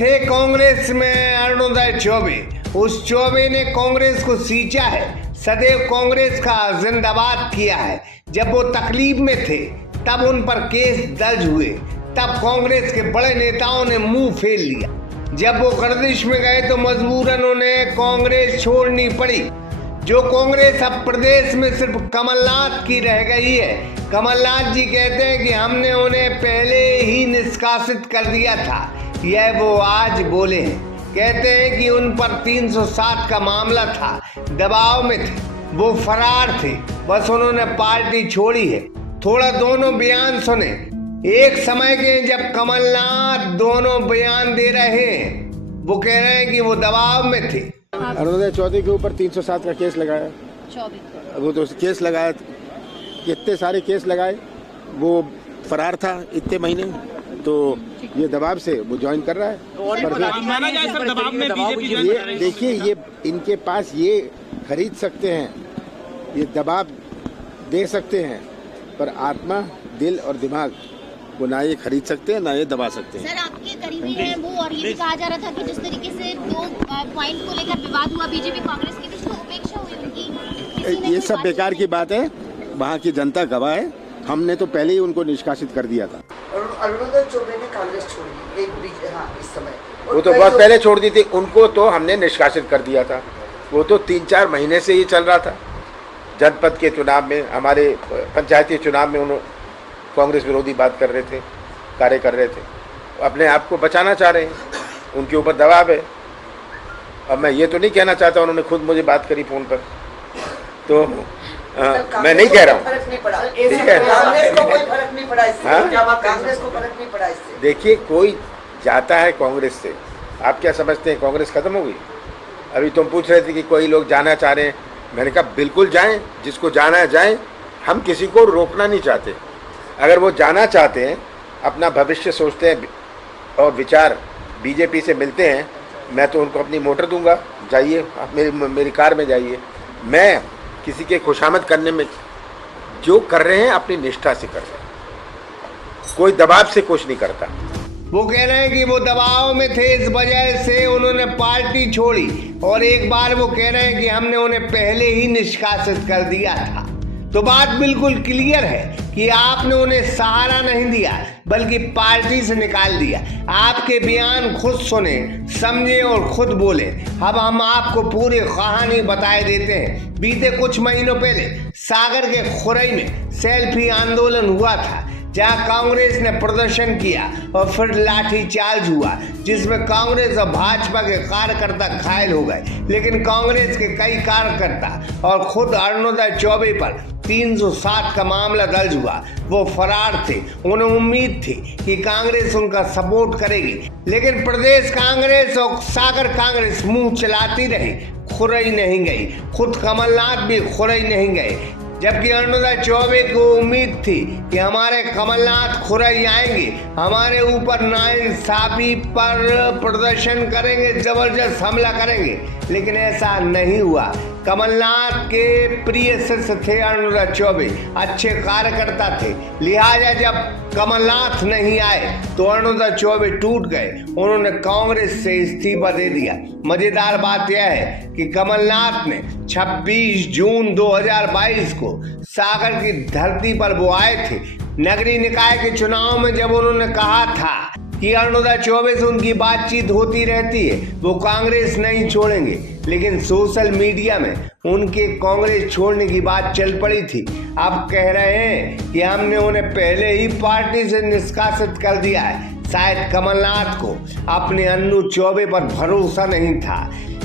थे कांग्रेस में अरुणोदय चौबे। उस चौबे ने कांग्रेस को सींचा है, सदैव कांग्रेस का जिंदाबाद किया है। जब वो तकलीफ में थे तब उन पर केस दर्ज हुए, तब कांग्रेस के बड़े नेताओं ने मुंह फेर लिया। जब वो गर्दिश में गए तो मजबूरन उन्हें कांग्रेस छोड़नी पड़ी। जो कांग्रेस अब प्रदेश में सिर्फ कमलनाथ की रह गई है। कमलनाथ जी कहते हैं कि हमने उन्हें पहले ही निष्कासित कर दिया था, यह वो आज बोले हैं। कहते हैं कि उन पर 307 का मामला था, दबाव में थे, वो फरार थे, बस उन्होंने पार्टी छोड़ी है। थोड़ा दोनों बयान सुने। एक समय के जब कमलनाथ दोनों बयान दे रहे हैं, वो कह रहे हैं कि वो दबाव में थे। अरुणोदय चौधरी के ऊपर 307 का केस लगाया, वो तो केस लगाया, कितने सारे केस लगाए, वो फरार था इतने महीने, तो ये दबाव से वो ज्वाइन कर रहा है। माना जाए सर दबाव में बीजेपी ये देखिए, ये इनके पास ये खरीद सकते हैं, ये दबाव दे सकते हैं, पर आत्मा, दिल और दिमाग वो ना ये खरीद सकते हैं ना ये दबा सकते हैं। सर आपके करीबी हैं वो, और ये भी कहा जा रहा था कि जिस तरीके से दो पॉइंट को लेकर विवाद हुआ बीजेपी कांग्रेस के बीच, तो उपेक्षा हुई उनकी। ये सब बेकार की बात है, वहाँ की जनता गवाह है। हमने तो पहले ही उनको निष्कासित कर दिया था। अरुणोदय चौबे ने कांग्रेस छोड़ी इस समय, वो तो बहुत पहले छोड़ दी थी, उनको तो हमने निष्कासित कर दिया था। वो तो 3-4 महीने से ये चल रहा था। जनपद के चुनाव में, हमारे पंचायती चुनाव में उन्होंने कांग्रेस विरोधी बात कर रहे थे, कार्य कर रहे थे, अपने आप को बचाना चाह रहे हैं, उनके ऊपर दबाव है। अब मैं ये तो नहीं कहना चाहता, उन्होंने खुद मुझे बात करी फोन पर, तो मैं नहीं कह रहा हूँ, ठीक है। देखिए, कोई जाता है कांग्रेस से, आप क्या समझते हैं कांग्रेस खत्म हो गई? अभी तुम पूछ रहे थे कि कोई लोग जाना चाह रहे हैं, मैंने कहा बिल्कुल जाएं, जिसको जाना है जाएं, हम किसी को रोकना नहीं चाहते। अगर वो जाना चाहते हैं, अपना भविष्य सोचते हैं और विचार बीजेपी से मिलते हैं, मैं तो उनको अपनी मोटर दूंगा, जाइए आप मेरी कार में जाइए। मैं किसी के खुशामद करने में, जो कर रहे हैं अपनी निष्ठा से कर रहे हैं, कोई दबाव से कुछ नहीं करता। वो कह रहे हैं कि वो दबाव में थे, इस वजह से उन्होंने पार्टी छोड़ी, और एक बार वो कह रहे हैं कि हमने उन्हें पहले ही निष्कासित कर दिया था। तो बात बिल्कुल क्लियर है कि आपने उन्हें सहारा नहीं दिया, बल्कि पार्टी से निकाल दिया। आपके बयान खुद सुने, समझे और खुद बोले। अब हम आपको पूरी कहानी बताए देते हैं। बीते कुछ महीनों पहले सागर के खुरई में सेल्फी आंदोलन हुआ था, जहां कांग्रेस ने प्रदर्शन किया और फिर लाठीचार्ज हुआ, जिसमें कांग्रेस और भाजपा के कार्यकर्ता घायल हो गए। लेकिन कांग्रेस के कई कार्यकर्ता और खुद अरुणोदय चौबे पर 307 का मामला दर्ज हुआ। वो फरार थे। उन्हें उम्मीद थी कि कांग्रेस उनका सपोर्ट करेगी, लेकिन प्रदेश कांग्रेस और सागर कांग्रेस मुंह चलाती रही, खुरई नहीं गई। खुद कमलनाथ भी खुरई नहीं गए, जबकि अरुणोदय चौबे को उम्मीद थी कि हमारे कमलनाथ खुरई आएंगे, हमारे ऊपर नाइंसाफी पर प्रदर्शन करेंगे, जबरदस्त हमला करेंगे। लेकिन ऐसा नहीं हुआ। कमलनाथ के प्रिय शिष्य थे अरुणोदय चौबे, अच्छे कार्यकर्ता थे, लिहाजा जब कमलनाथ नहीं आए तो अरुणोदय चौबे टूट गए। उन्होंने कांग्रेस से इस्तीफा दे दिया। मजेदार बात यह है कि कमलनाथ ने 26 जून 2022 को सागर की धरती पर वो आए थे, नगरीय निकाय के चुनाव में, जब उन्होंने कहा था कि अरुणोदय चौबे से उनकी बातचीत होती रहती है, वो कांग्रेस नहीं छोड़ेंगे। लेकिन सोशल मीडिया में उनके कांग्रेस छोड़ने की बात चल पड़ी थी। अब कह रहे हैं कि हमने उन्हें पहले ही पार्टी से निष्कासित कर दिया है। शायद कमलनाथ को अपने अन्नू चौबे पर भरोसा नहीं था।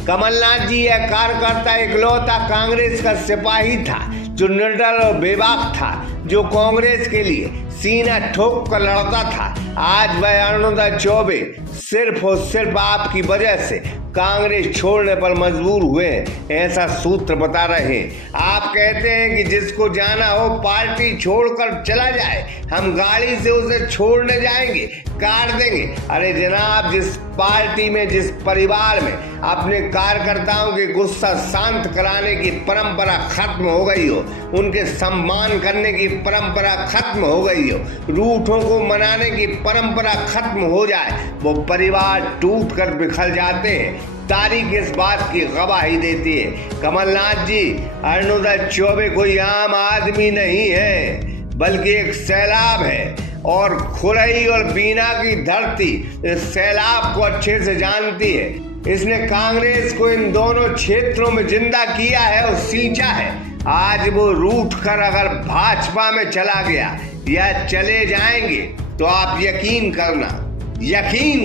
कमलनाथ जी यह कार्यकर्ता इकलौता कांग्रेस का सिपाही था, जो निर्डर और बेबाक था, जो कांग्रेस के लिए सीना ठोक कर लड़ता था। आज वह अरुणोदय चौबे सिर्फ और सिर्फ आपकी वजह से कांग्रेस छोड़ने पर मजबूर हुए, ऐसा सूत्र बता रहे हैं। आप कहते हैं कि जिसको जाना हो पार्टी छोड़कर चला जाए, हम गाड़ी से उसे छोड़ने जाएंगे, काट देंगे। अरे जनाब, जिस पार्टी में, जिस परिवार में अपने कार्यकर्ताओं के गुस्सा शांत कराने की परंपरा खत्म हो गई हो, उनके सम्मान करने की परंपरा खत्म हो गई हो, रूठों को मनाने की परंपरा खत्म हो जाए, वो परिवार टूट कर बिखर जाते हैं। तारीख इस बात की गवाही देती है। कमलनाथ जी, अरुणोदय चौबे कोई आम आदमी नहीं है, बल्कि एक सैलाब है, और खुरई और बीना की धरती इस सैलाब को अच्छे से जानती है। इसने कांग्रेस को इन दोनों क्षेत्रों में जिंदा किया है और सींचा है। आज वो रूठ कर अगर भाजपा में चला गया या चले जाएंगे तो आप यकीन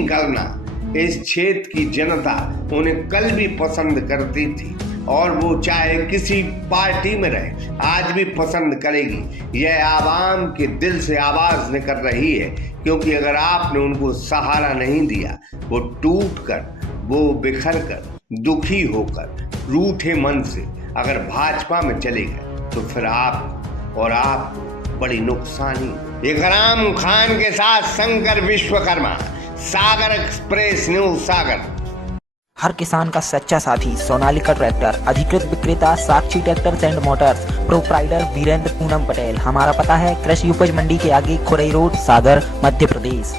करना इस क्षेत्र की जनता उन्हें कल भी पसंद करती थी, और वो चाहे किसी पार्टी में रहे आज भी पसंद करेगी। यह आवाम के दिल से आवाज निकल रही है, क्योंकि अगर आपने उनको सहारा नहीं दिया, वो टूट कर, वो बिखर कर, दुखी होकर, रूठे मन से अगर भाजपा में चले गए तो फिर आप बड़ी नुकसानी। इकराम खान के साथ शंकर विश्वकर्मा, सागर एक्सप्रेस न्यूज सागर। हर किसान का सच्चा साथी सोनालिका ट्रैक्टर, अधिकृत विक्रेता Sakshi tractors and motors, proprietor Virendra Poonam Patel. हमारा पता है कृषि उपज मंडी के आगे खुरई रोड, सागर, मध्य प्रदेश।